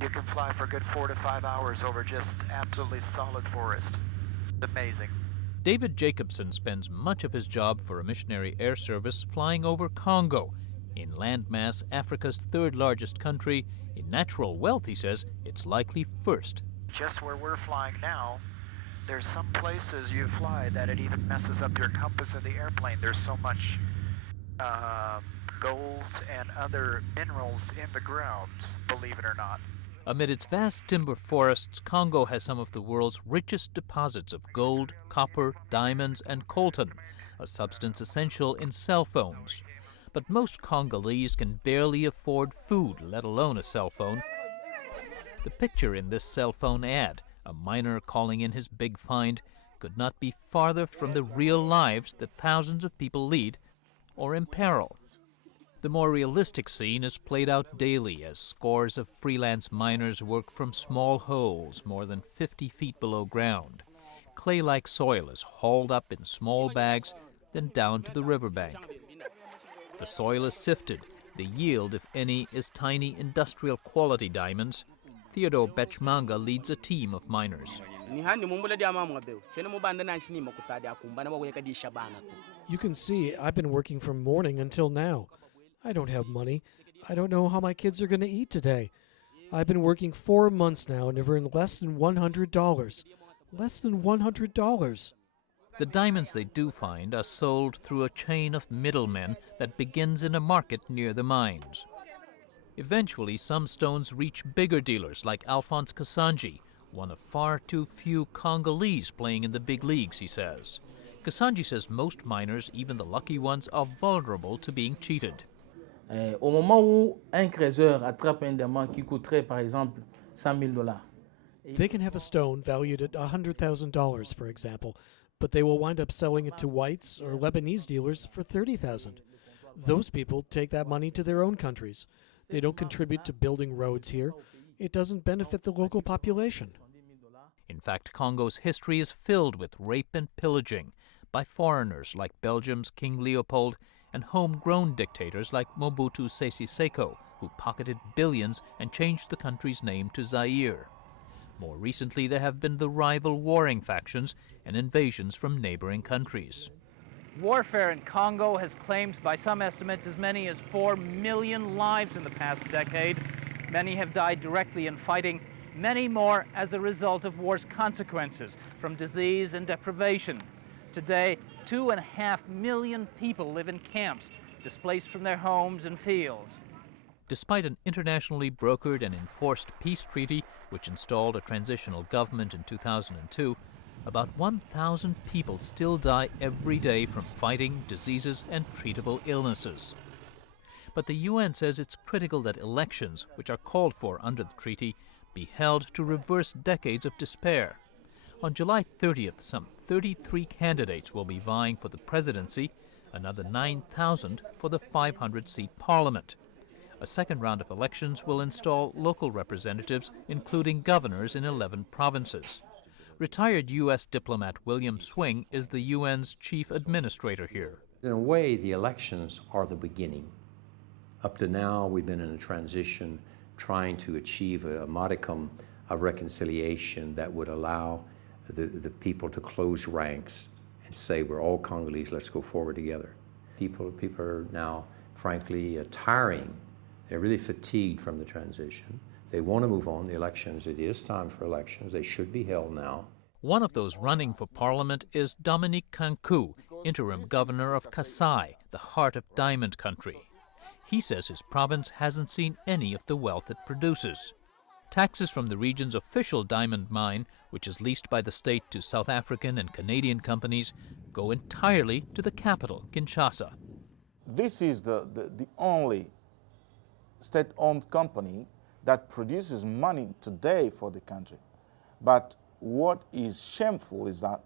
You can fly for a good 4 to 5 hours over just absolutely solid forest. It's amazing. David Jacobson spends much of his job for a missionary air service flying over Congo. In landmass, Africa's third largest country, in natural wealth, he says, it's likely first. Just where we're flying now, there's some places you fly that it even messes up your compass of the airplane. There's so much gold and other minerals in the ground, believe it or not. Amid its vast timber forests, Congo has some of the world's richest deposits of gold, copper, diamonds, and coltan, a substance essential in cell phones. But most Congolese can barely afford food, let alone a cell phone. The picture in this cell phone ad, a miner calling in his big find, could not be farther from the real lives that thousands of people lead or imperil. The more realistic scene is played out daily as scores of freelance miners work from small holes more than 50 feet below ground. Clay-like soil is hauled up in small bags, then down to the riverbank. The soil is sifted. The yield, if any, is tiny industrial-quality diamonds. Theodore Bechmanga leads a team of miners. You can see I've been working from morning until now. I don't have money. I don't know how my kids are going to eat today. I've been working 4 months now and have earned less than $100. Less than $100. The diamonds they do find are sold through a chain of middlemen that begins in a market near the mines. Eventually, some stones reach bigger dealers like Alphonse Kasanji, one of far too few Congolese playing in the big leagues, he says. Kasanji says most miners, even the lucky ones, are vulnerable to being cheated. Au moment où un créateur attrape un diamant qui coûterait par exemple $100,000. They can have a stone valued at $100,000, for example, but they will wind up selling it to whites or Lebanese dealers for $30,000. Those people take that money to their own countries. They don't contribute to building roads here. It doesn't benefit the local population. In fact, Congo's history is filled with rape and pillaging by foreigners like Belgium's King Leopold and homegrown dictators like Mobutu Sese Seko, who pocketed billions and changed the country's name to Zaire. More recently, there have been the rival warring factions and invasions from neighboring countries. Warfare in Congo has claimed, by some estimates, as many as 4 million lives in the past decade. Many have died directly in fighting, many more as a result of war's consequences, from disease and deprivation. Today, 2.5 million people live in camps, displaced from their homes and fields. Despite an internationally brokered and enforced peace treaty, which installed a transitional government in 2002, about 1,000 people still die every day from fighting, diseases, and treatable illnesses. But the UN says it's critical that elections, which are called for under the treaty, be held to reverse decades of despair. On July 30th, some 33 candidates will be vying for the presidency, another 9,000 for the 500-seat parliament. A second round of elections will install local representatives, including governors in 11 provinces. Retired U.S. diplomat William Swing is the UN's chief administrator here. In a way, the elections are the beginning. Up to now, we've been in a transition trying to achieve a modicum of reconciliation that would allow the people to close ranks and say, we're all Congolese, let's go forward together. People are now, frankly, tiring. They're really fatigued from the transition. They want to move on. The elections, it is time for elections. They should be held now. One of those running for parliament is Dominique Kankou, interim governor of Kasai, the heart of diamond country. He says his province hasn't seen any of the wealth it produces. Taxes from the region's official diamond mine, which is leased by the state to South African and Canadian companies, go entirely to the capital, Kinshasa. This is the only state-owned company that produces money today for the country. But what is shameful is that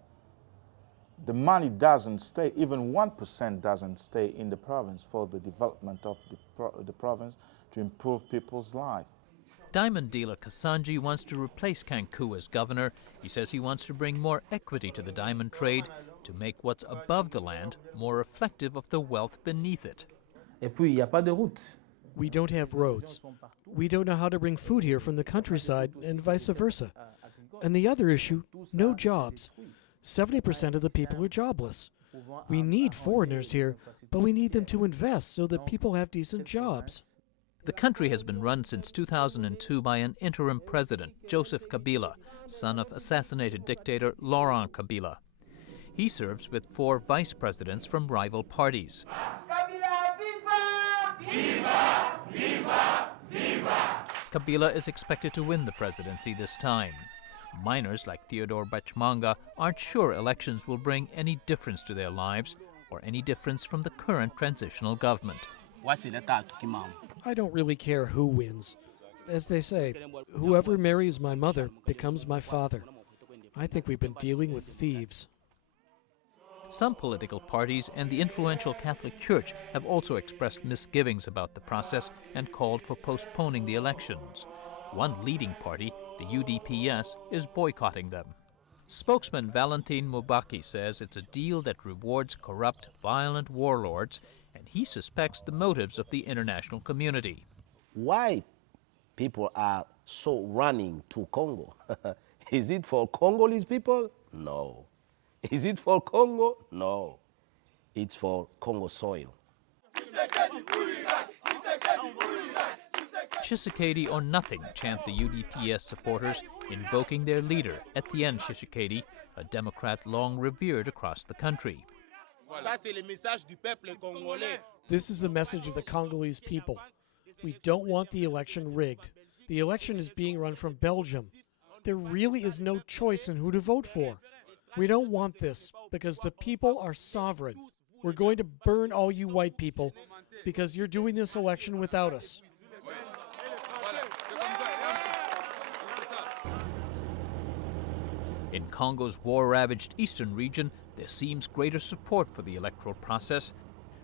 the money doesn't stay, even 1% doesn't stay in the province for the development of the province to improve people's life. Diamond dealer Kasanji wants to replace Kankou as governor. He says he wants to bring more equity to the diamond trade to make what's above the land more reflective of the wealth beneath it. Et puis, il n'y a pas de route. We don't have roads. We don't know how to bring food here from the countryside and vice versa. And the other issue, no jobs. 70% of the people are jobless. We need foreigners here, but we need them to invest so that people have decent jobs. The country has been run since 2002 by an interim president, Joseph Kabila, son of assassinated dictator Laurent Kabila. He serves with 4 vice presidents from rival parties. Viva! Viva! Viva! Kabila is expected to win the presidency this time. Miners like Theodore Bachmanga aren't sure elections will bring any difference to their lives or any difference from the current transitional government. I don't really care who wins. As they say, whoever marries my mother becomes my father. I think we've been dealing with thieves. Some political parties and the influential Catholic Church have also expressed misgivings about the process and called for postponing the elections. One leading party, the UDPS, is boycotting them. Spokesman Valentin Mubaki says it's a deal that rewards corrupt, violent warlords, and he suspects the motives of the international community. Why people are so running to Congo? Is it for Congolese people? No. Is it for Congo? No. It's for Congo soil. Tshisekedi or nothing, chant the UDPS supporters, invoking their leader, Etienne Tshisekedi, a Democrat long revered across the country. This is the message of the Congolese people. We don't want the election rigged. The election is being run from Belgium. There really is no choice in who to vote for. We don't want this because the people are sovereign. We're going to burn all you white people because you're doing this election without us. In Congo's war-ravaged eastern region, there seems greater support for the electoral process.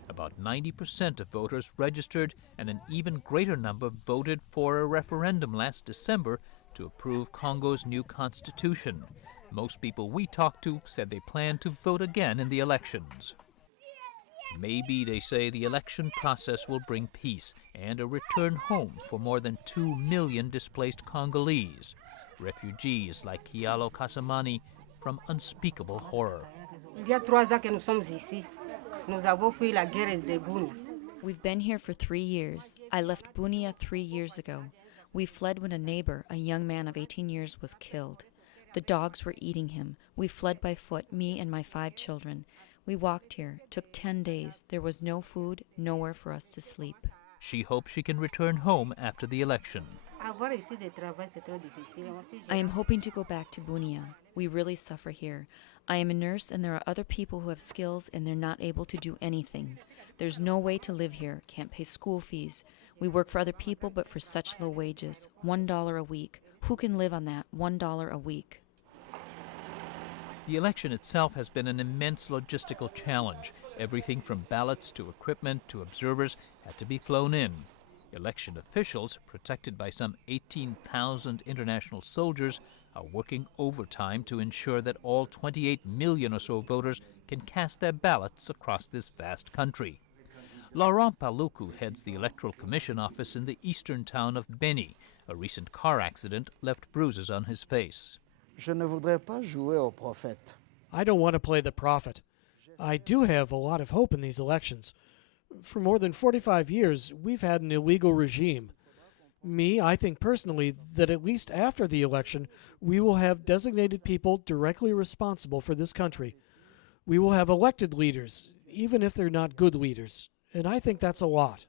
About 90% of voters registered, and an even greater number voted for a referendum last December to approve Congo's new constitution. Most people we talked to said they plan to vote again in the elections. Maybe, they say, the election process will bring peace and a return home for more than 2 million displaced Congolese, refugees like Kialo Kasamani from unspeakable horror. We've been here for 3 years. I left Bunia 3 years ago. We fled when a neighbor, a young man of 18 years, was killed. The dogs were eating him. We fled by foot, me and my 5 children. We walked here. Took 10 days. There was no food, nowhere for us to sleep. She hopes she can return home after the election. I am hoping to go back to Bunia. We really suffer here. I am a nurse and there are other people who have skills and they're not able to do anything. There's no way to live here, can't pay school fees. We work for other people but for such low wages, $1 a week. Who can live on that, $1 a week? The election itself has been an immense logistical challenge. Everything from ballots to equipment to observers had to be flown in. Election officials, protected by some 18,000 international soldiers, are working overtime to ensure that all 28 million or so voters can cast their ballots across this vast country. Laurent Paluku heads the Electoral Commission office in the eastern town of Beni. A recent car accident left bruises on his face. I don't want to play the prophet. I do have a lot of hope in these elections. For more than 45 years, we've had an illegal regime. I think personally that at least after the election, we will have designated people directly responsible for this country. We will have elected leaders, even if they're not good leaders. And I think that's a lot.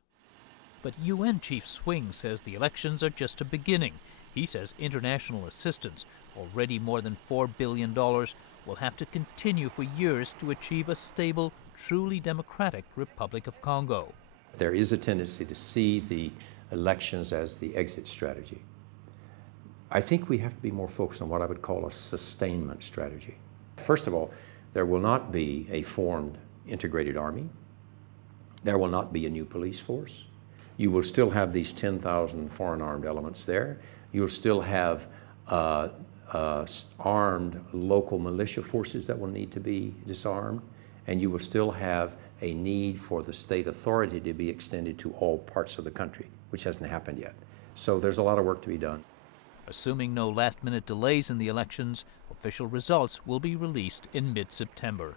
But UN Chief Swing says the elections are just a beginning. He says international assistance, already more than $4 billion, will have to continue for years to achieve a stable, truly democratic Republic of Congo. There is a tendency to see the elections as the exit strategy. I think we have to be more focused on what I would call a sustainment strategy. First of all, there will not be a formed integrated army. There will not be a new police force. You will still have these 10,000 foreign armed elements there. You'll still have armed local militia forces that will need to be disarmed, and you will still have a need for the state authority to be extended to all parts of the country, which hasn't happened yet. So there's a lot of work to be done. Assuming no last-minute delays in the elections, official results will be released in mid-September.